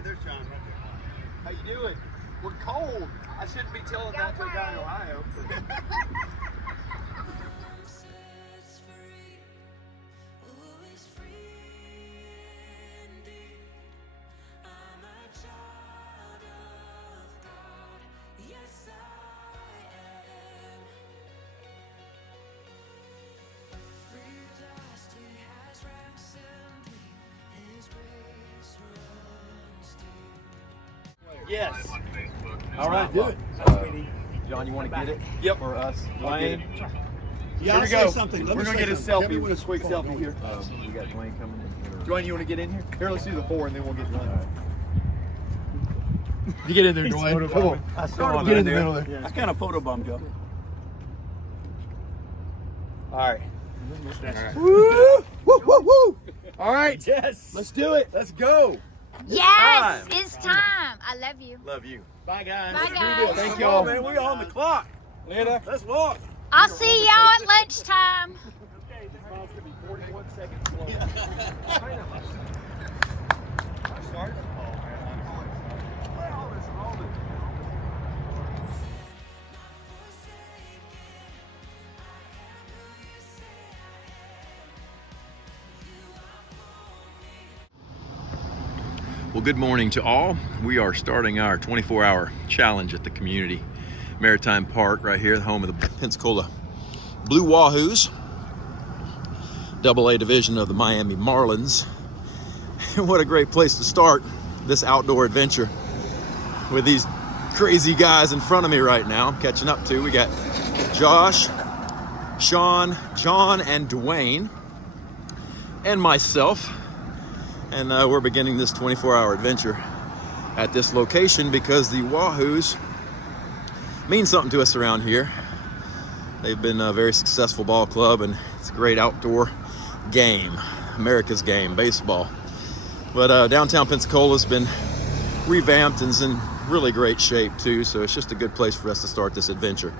Hey, there's John right there. How you doing? We're cold. I shouldn't be telling that to a guy in Ohio. Yes. All right, do it. John, you want to get it? Yep. For us, Dwayne. Yeah, Here we go. We're gonna get a selfie. We quick selfie here. We got Dwayne coming in here. Dwayne, you want to get in here? Here, let's do the 4 and then we'll get done. You get in there, Dwayne. Come on. I saw Get in the middle there. Yeah. I kind of photobombed Joe. All right. Woo! Woo! Woo! Woo! All right. Yes. Let's do it. Let's go. Yes, it's time. I love you. Love you. Bye, guys. Bye, guys. Thank Come y'all. on, man. We're on the clock. Later. Let's walk. I'll see y'all at lunchtime. Okay, this mile's gonna be 41 seconds slow. I started the ball, man. Well, it's all the. Well, good morning to all. We are starting our 24-hour challenge at the Community Maritime Park right here, the home of the Pensacola Blue Wahoos, AA division of the Miami Marlins. What a great place to start this outdoor adventure with these crazy guys in front of me right now. I'm catching up to. We got Josh, Sean, John, and Dwayne, and myself. And we're beginning this 24-hour adventure at this location because the Wahoos mean something to us around here. They've been a very successful ball club, and it's a great outdoor game, America's game, baseball. But downtown Pensacola's been revamped and is in really great shape too, so it's just a good place for us to start this adventure.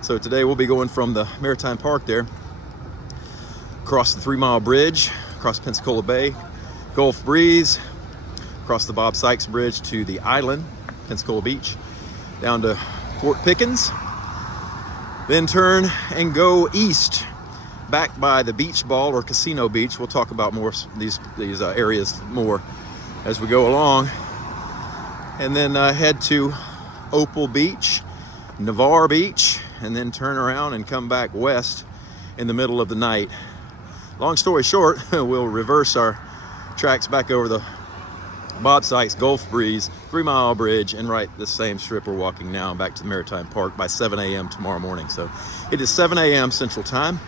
So today we'll be going from the Maritime Park there, across the 3 Mile Bridge, across Pensacola Bay, Gulf Breeze, across the Bob Sykes Bridge to the island, Pensacola Beach, down to Fort Pickens, then turn and go east, back by the beach ball or Casino Beach. We'll talk about more these areas more as we go along, and then head to Opal Beach, Navarre Beach, and then turn around and come back west in the middle of the night. Long story short, we'll reverse our tracks back over the Bob Sykes, Gulf Breeze, 3 Mile Bridge, and right the same strip we're walking now back to the Maritime Park by 7 a.m. tomorrow morning. So it is 7 a.m. Central Time.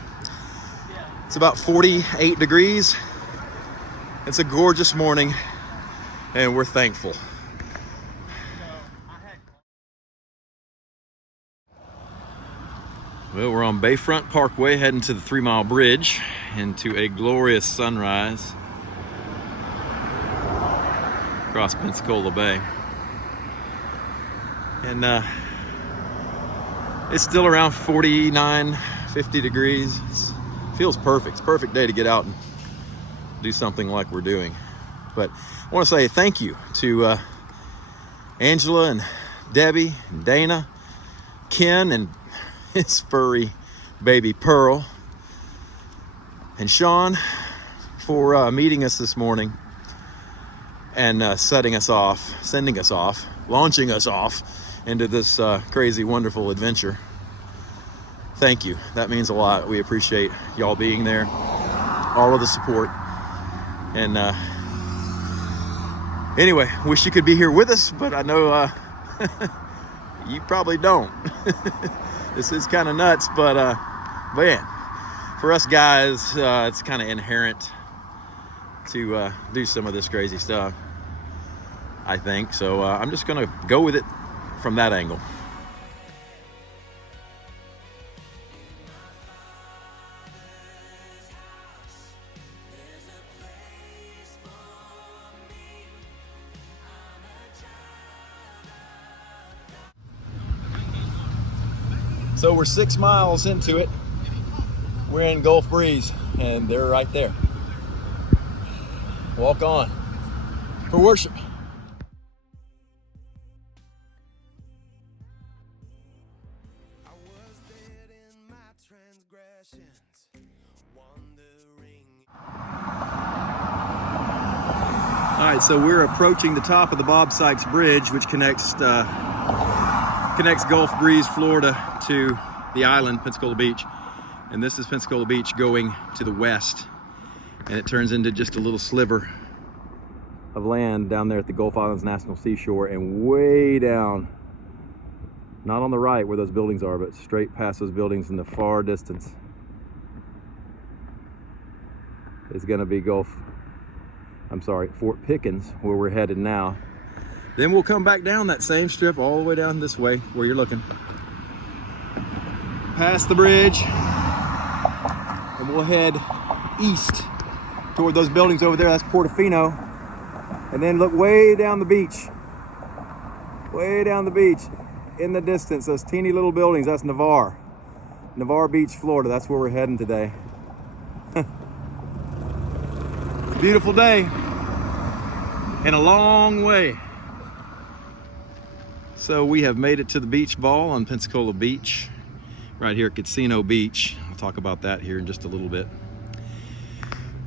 It's about 48 degrees. It's a gorgeous morning, and we're thankful. Well, we're on Bayfront Parkway heading to the 3 Mile Bridge into a glorious sunrise across Pensacola Bay. And it's still around 49, 50 degrees. It feels perfect. It's a perfect day to get out and do something like we're doing. But I want to say thank you to Angela and Debbie and Dana, Ken and his furry baby Pearl, and Sean for meeting us this morning and sending us off, launching us off into this crazy, wonderful adventure. Thank you. That means a lot. We appreciate y'all being there, all of the support. And anyway, wish you could be here with us, but I know you probably don't. This is kind of nuts, but man, for us guys, it's kind of inherent to do some of this crazy stuff, I think. So I'm just gonna go with it from that angle. So we're 6 miles into it. We're in Gulf Breeze, and they're right there. Walk on for worship. All right, so we're approaching the top of the Bob Sykes Bridge, which connects Gulf Breeze, Florida to the island, Pensacola Beach. And this is Pensacola Beach going to the west. And it turns into just a little sliver of land down there at the Gulf Islands National Seashore, and way down, not on the right where those buildings are, but straight past those buildings in the far distance is gonna be Fort Pickens, where we're headed now. Then we'll come back down that same strip all the way down this way where you're looking. Past the bridge, and we'll head east toward those buildings over there. That's Portofino. And then look way down the beach. Way down the beach in the distance, those teeny little buildings, that's Navarre. Navarre Beach, Florida, that's where we're heading today. It's a beautiful day and a long way. So we have made it to the beach ball on Pensacola Beach, right here at Casino Beach. I'll talk about that here in just a little bit.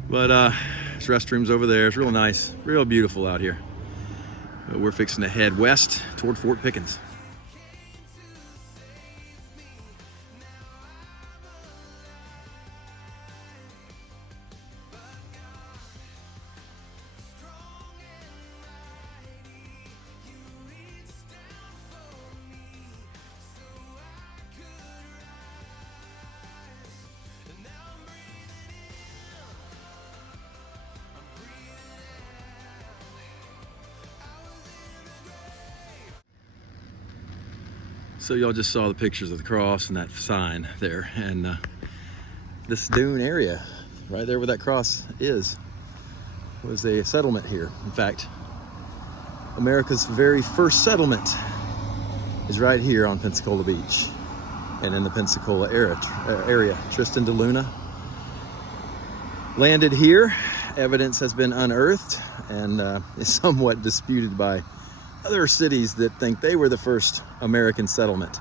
But there's restrooms over there. It's real nice, real beautiful out here. But we're fixing to head west toward Fort Pickens. So y'all just saw the pictures of the cross and that sign there, and this dune area right there where that cross was a settlement here. In fact, America's very first settlement is right here on Pensacola Beach and in the Pensacola area. Tristan de Luna landed here. Evidence has been unearthed and is somewhat disputed by other cities that think they were the first American settlement.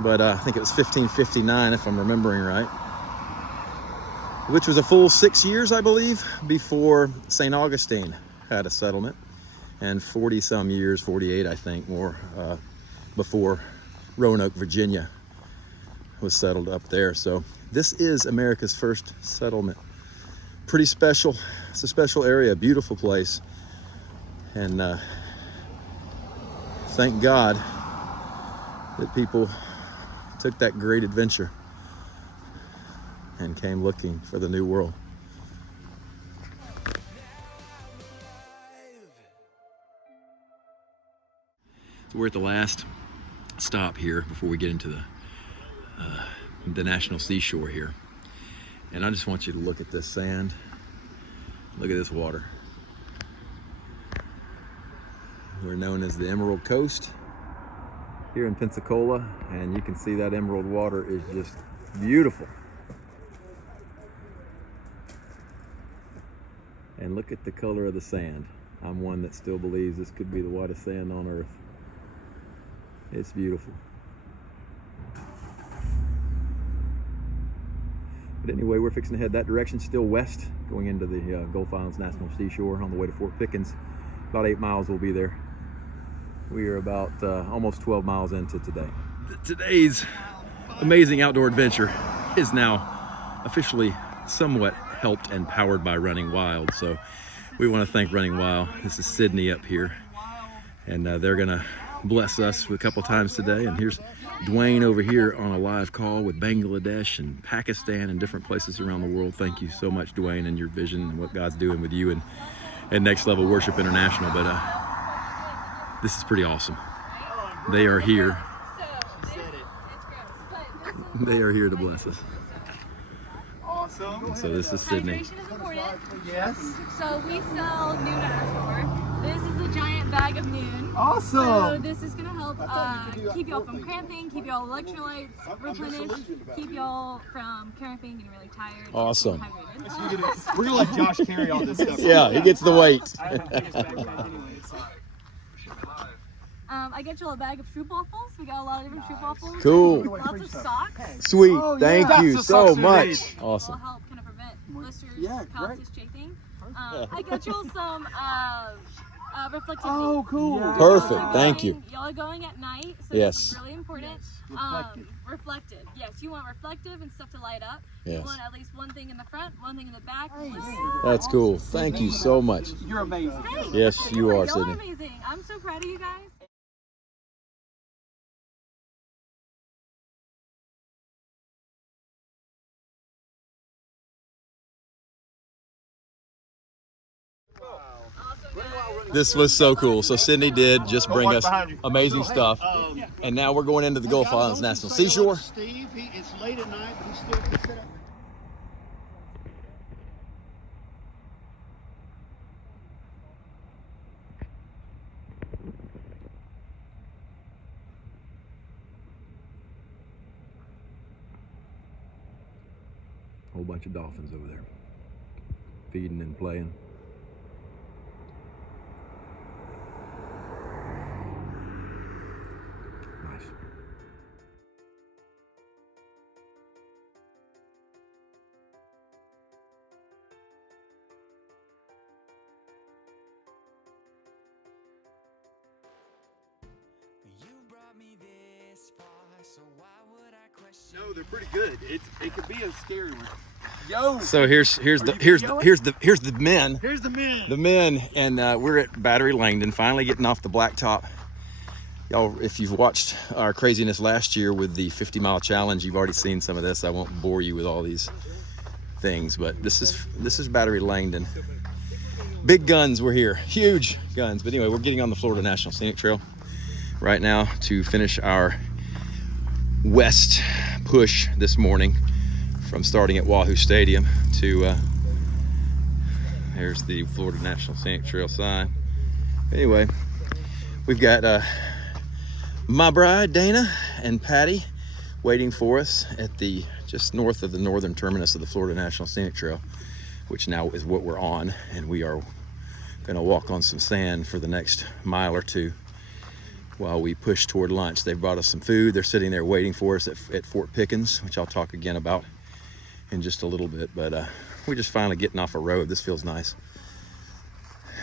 But I think it was 1559, if I'm remembering right, which was a full 6 years, I believe, before St. Augustine had a settlement, and 40 some years, 48 I think, more before Roanoke, Virginia was settled up there. So this is America's first settlement. Pretty special. It's a special area, beautiful place, and thank God that people took that great adventure and came looking for the new world. So we're at the last stop here before we get into the national seashore here. And I just want you to look at this sand. Look at this water. We're known as the Emerald Coast here in Pensacola, and you can see that emerald water is just beautiful. And look at the color of the sand. I'm one that still believes this could be the whitest sand on earth. It's beautiful. But anyway, we're fixing to head that direction, still west, going into the Gulf Islands National Seashore on the way to Fort Pickens. About 8 miles we'll be there. We are about almost 12 miles into today. Today's amazing outdoor adventure is now officially somewhat helped and powered by Running Wild. So we want to thank Running Wild. This is Sydney up here, and they're gonna bless us a couple times today. And here's Dwayne over here on a live call with Bangladesh and Pakistan and different places around the world. Thank you so much, Dwayne, and your vision and what God's doing with you and Next Level Worship International. But this is pretty awesome. They are here. They are here to bless us. Awesome. And so this is Sydney. Hydration is important. Yes. So we sell Noon at our store. This is a giant bag of Noon. Awesome. So this is gonna help keep y'all from cramping, keep y'all electrolytes replenished, keep y'all from cramping, getting really tired. Awesome. Hydrated. We're gonna let Josh carry all this stuff. Yeah, he gets the weight. I have the biggest backpack anyway. So. I get you a bag of troop waffles. We got a lot of different troop waffles. Cool. Lots of socks. Sweet. Oh, Thank yeah. you That's the so socks we much. need. Will Awesome. help kind of prevent blisters, Yeah, calluses, chafing. I got you some reflective Oh, cool. Yeah. Perfect. Thank you. Y'all are going at night, so Yes. this is really important. Reflective. Yes, you want reflective and stuff to light up. Yes. You want at least one thing in the front, one thing in the back. That's cool. Thank you so much. You're amazing. Hey, Yes, you are, y'all Sydney. are amazing. I'm so proud of you guys. This was so cool. So Sydney did just bring us amazing stuff. And now we're going into the Gulf Islands National Seashore. Steve, it's late at night, but he still can sit up. Whole bunch of dolphins over there, feeding and playing. Nice. No, they're pretty good. It could be a scary one. Yo. So here's the men. Here's the men. The men, and we're at Battery Langdon, finally getting off the blacktop. Y'all, if you've watched our craziness last year with the 50-mile challenge, you've already seen some of this. I won't bore you with all these things, but this is Battery Langdon. Big guns were here, huge guns. But anyway, we're getting on the Florida National Scenic Trail right now to finish our west push this morning, from starting at Wahoo Stadium to there's the Florida National Scenic Trail sign. Anyway, we've got my bride Dana and Patty waiting for us at the just north of the northern terminus of the Florida National Scenic Trail, which now is what we're on, and we are going to walk on some sand for the next mile or two while we push toward lunch. They've brought us some food. They're sitting there waiting for us at Fort Pickens, which I'll talk again about in just a little bit. But we're just finally getting off a road. This feels nice.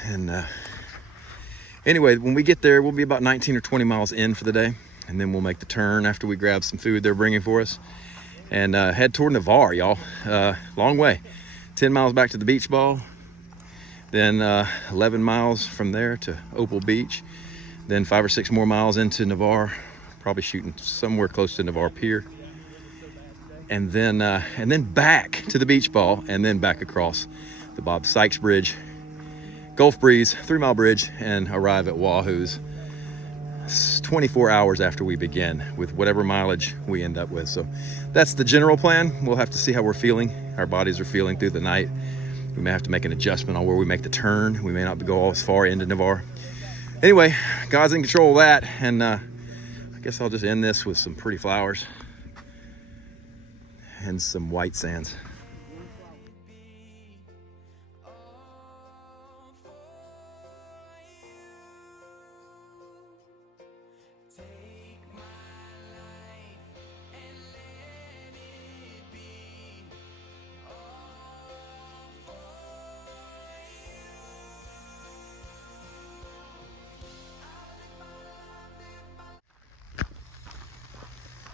And anyway, when we get there, we'll be about 19 or 20 miles in for the day, and then we'll make the turn after we grab some food they're bringing for us and head toward Navarre, y'all. Long way. 10 miles back to the beach ball, then 11 miles from there to Opal Beach, then 5 or 6 more miles into Navarre, probably shooting somewhere close to Navarre Pier, and then back to the beach ball, and then back across the Bob Sykes Bridge, Gulf Breeze, 3-mile bridge, and arrive at Wahoo's 24 hours after we begin, with whatever mileage we end up with. So that's the general plan. We'll have to see how we're feeling. Our bodies are feeling through the night. We may have to make an adjustment on where we make the turn. We may not go as far into Navarre. Anyway, God's in control of that, and I guess I'll just end this with some pretty flowers and some white sands.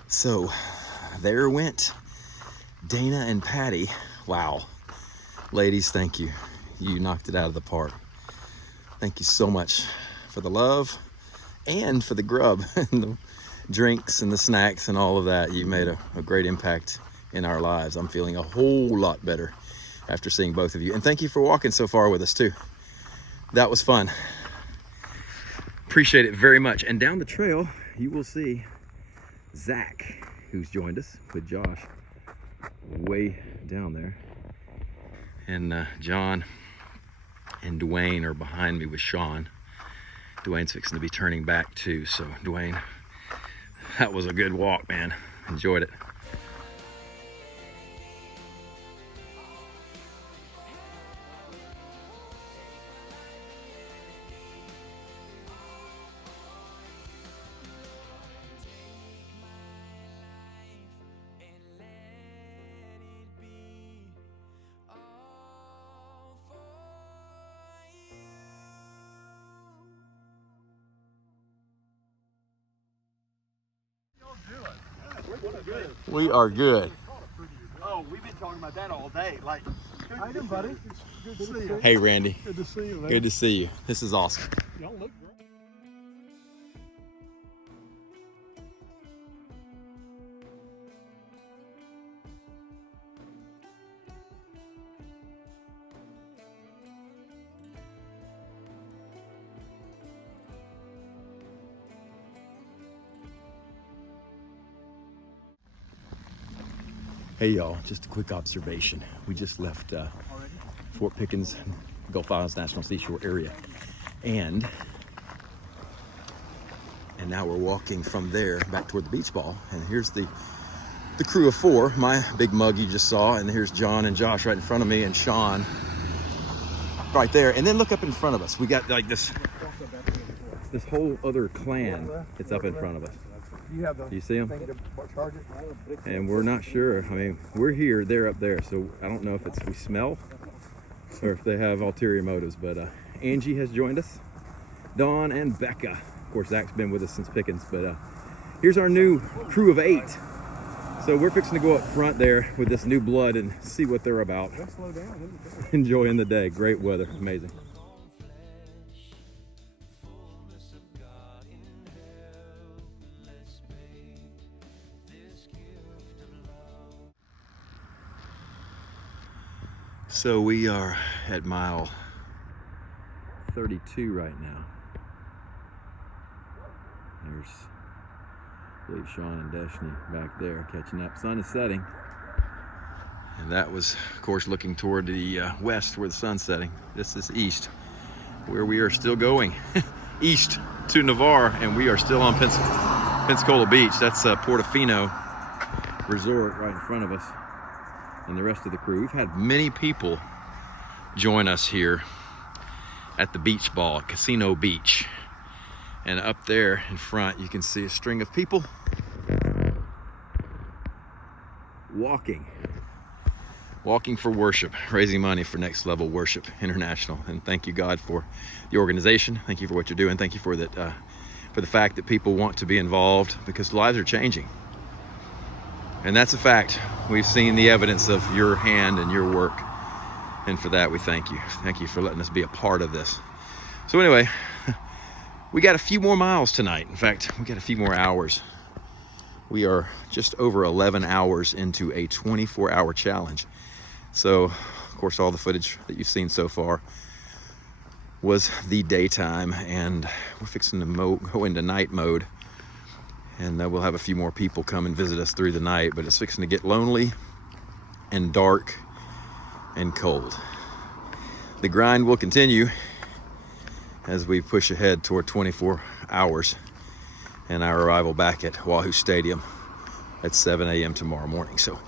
So there went Dana and Patty. Wow. Ladies, thank you. You knocked it out of the park. Thank you so much for the love and for the grub and the drinks and the snacks and all of that. You made a great impact in our lives. I'm feeling a whole lot better after seeing both of you. And thank you for walking so far with us too. That was fun. Appreciate it very much. And down the trail, you will see Zach, who's joined us with Josh way down there, and John and Dwayne are behind me with Sean. Dwayne's fixing to be turning back too. So Dwayne, that was a good walk, man. Enjoyed it. We are good. Oh, we've been talking about that all day. Like, How you doing, buddy? Good to see you. Hey, Randy. Good to see you, man. Good to see you. This is awesome. Y'all look great. Hey y'all, just a quick observation. We just left Fort Pickens, Gulf Islands National Seashore area. And now we're walking from there back toward the beach ball. And here's the crew of 4, my big mug you just saw. And here's John and Josh right in front of me, and Sean right there. And then look up in front of us. We got like this whole other clan that's up in front of us. Do you see them? And we're not sure. I mean, we're here, they're up there, so I don't know if it's we smell or if they have ulterior motives. But Angie has joined us, Dawn and Becca. Of course, Zach's been with us since Pickens. But here's our new crew of 8. So we're fixing to go up front there with this new blood and see what they're about. Enjoying the day. Great weather. Amazing. So we are at mile 32 right now. There's, I believe, Sean and Deshni back there catching up. Sun is setting. And that was, of course, looking toward the west where the sun's setting. This is east, where we are still going. East to Navarre, and we are still on Pensacola Beach. That's Portofino Resort right in front of us. And the rest of the crew. We've had many people join us here at the beach ball at Casino Beach. And up there in front, you can see a string of people walking for worship, raising money for Next Level Worship International. And thank you, God, for the organization. Thank you for what you're doing. Thank you for that, for the fact that people want to be involved, because lives are changing. And that's a fact. We've seen the evidence of your hand and your work. And for that, we thank you. Thank you for letting us be a part of this. So anyway, we got a few more miles tonight. In fact, we got a few more hours. We are just over 11 hours into a 24-hour challenge. So, of course, all the footage that you've seen so far was the daytime. And we're fixing to go into night mode. And we'll have a few more people come and visit us through the night, but it's fixing to get lonely and dark and cold. The grind will continue as we push ahead toward 24 hours and our arrival back at Wahoo Stadium at 7 a.m. tomorrow morning. So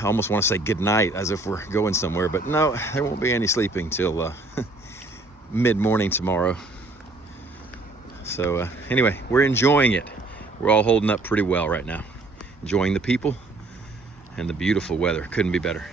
I almost want to say good night as if we're going somewhere, but no, there won't be any sleeping till mid-morning tomorrow. So anyway, we're enjoying it. We're all holding up pretty well right now. Enjoying the people and the beautiful weather. Couldn't be better.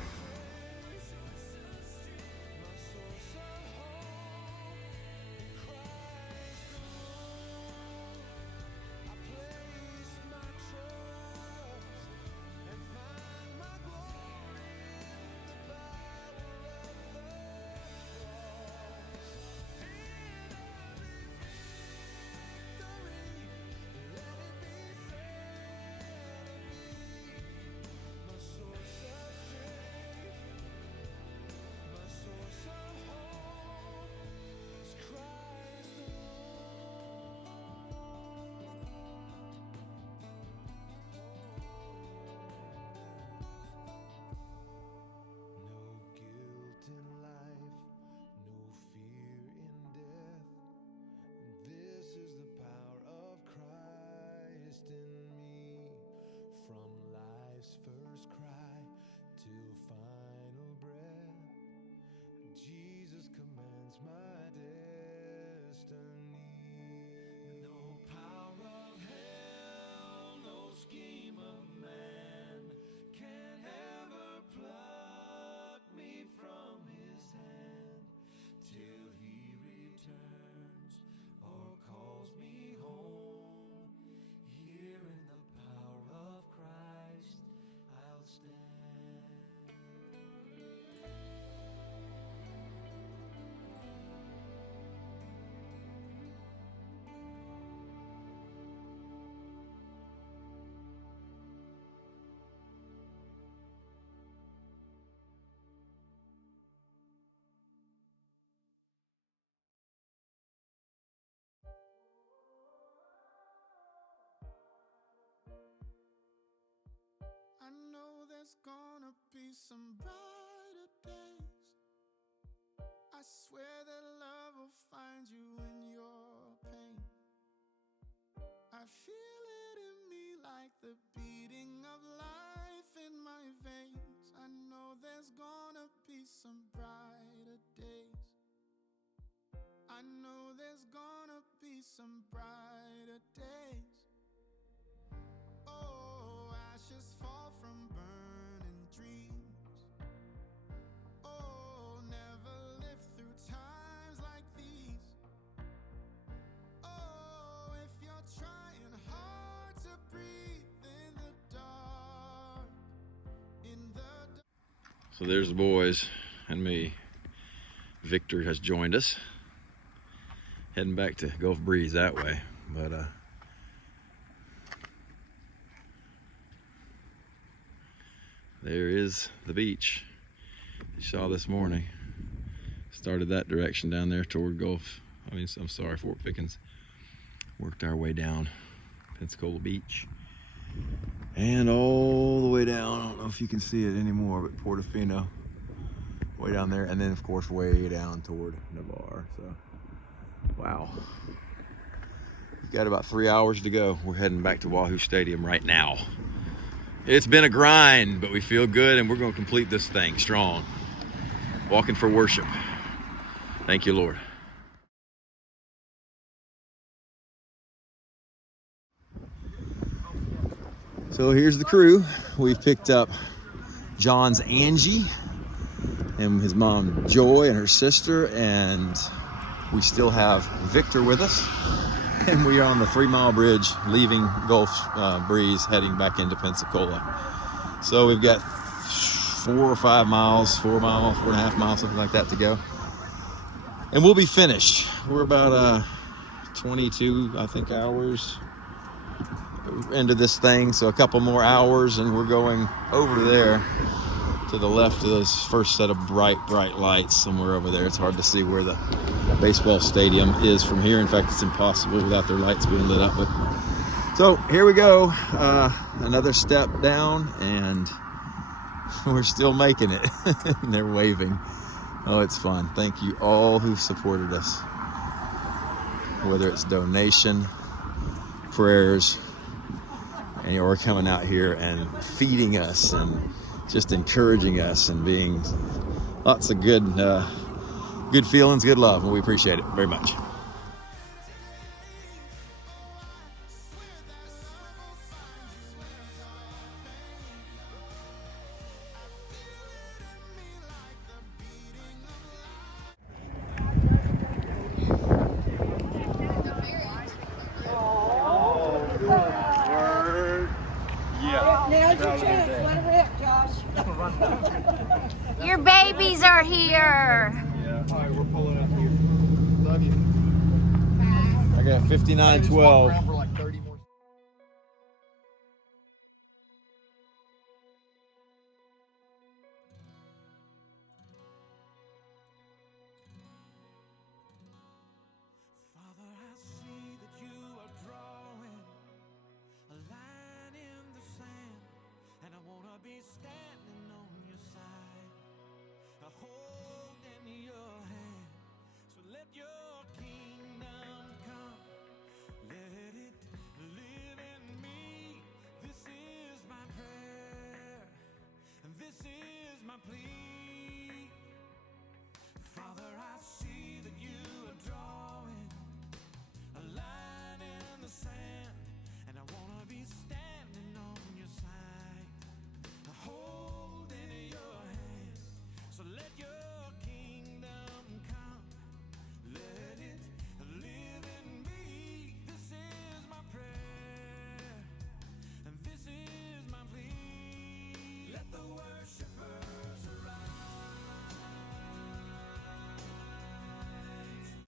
some brighter days. I swear that love will find you in your pain. I feel it in me like the beating of life in my veins. I know there's gonna be some brighter days. I know there's gonna be some brighter days. Oh, ashes fall from burning dreams. Oh, never lived through times like these. Oh, if you're trying hard to breathe in the dark, So there's the boys and me. Victor has joined us. Heading back to Gulf Breeze that way, but there is the beach you saw this morning. Started that direction down there toward Fort Pickens. Worked our way down Pensacola Beach and all the way down. I don't know if you can see it anymore, but Portofino, way down there, and then of course way down toward Navarre. So wow, we've got about 3 hours to go. We're heading back to Wahoo Stadium right now. It's been a grind, but we feel good, and we're going to complete this thing strong. Walking for worship. Thank you, Lord. So here's the crew. We've picked up John's Angie and his mom Joy and her sister, and we still have Victor with us. And we are on the 3 Mile Bridge leaving Gulf Breeze heading back into Pensacola. So we've got 4 or 5 miles, 4 miles, 4.5 miles, something like that to go. And we'll be finished. We're about 22, I think, hours into this thing. So a couple more hours and we're going over there to the left of this first set of bright lights somewhere over there. It's hard to see where the baseball stadium is from here. In fact, it's impossible without their lights being lit up. But so here we go, another step down, and we're still making it. And they're waving. Oh, it's fun. Thank you all who supported us, whether it's donation, prayers, and or coming out here and feeding us and just encouraging us and being lots of good feelings, good love, and we appreciate it very much. Now's your chance. Let it rip, Josh. Your babies are here. Yeah. All right, we're pulling up here. Love you. I got 59.12.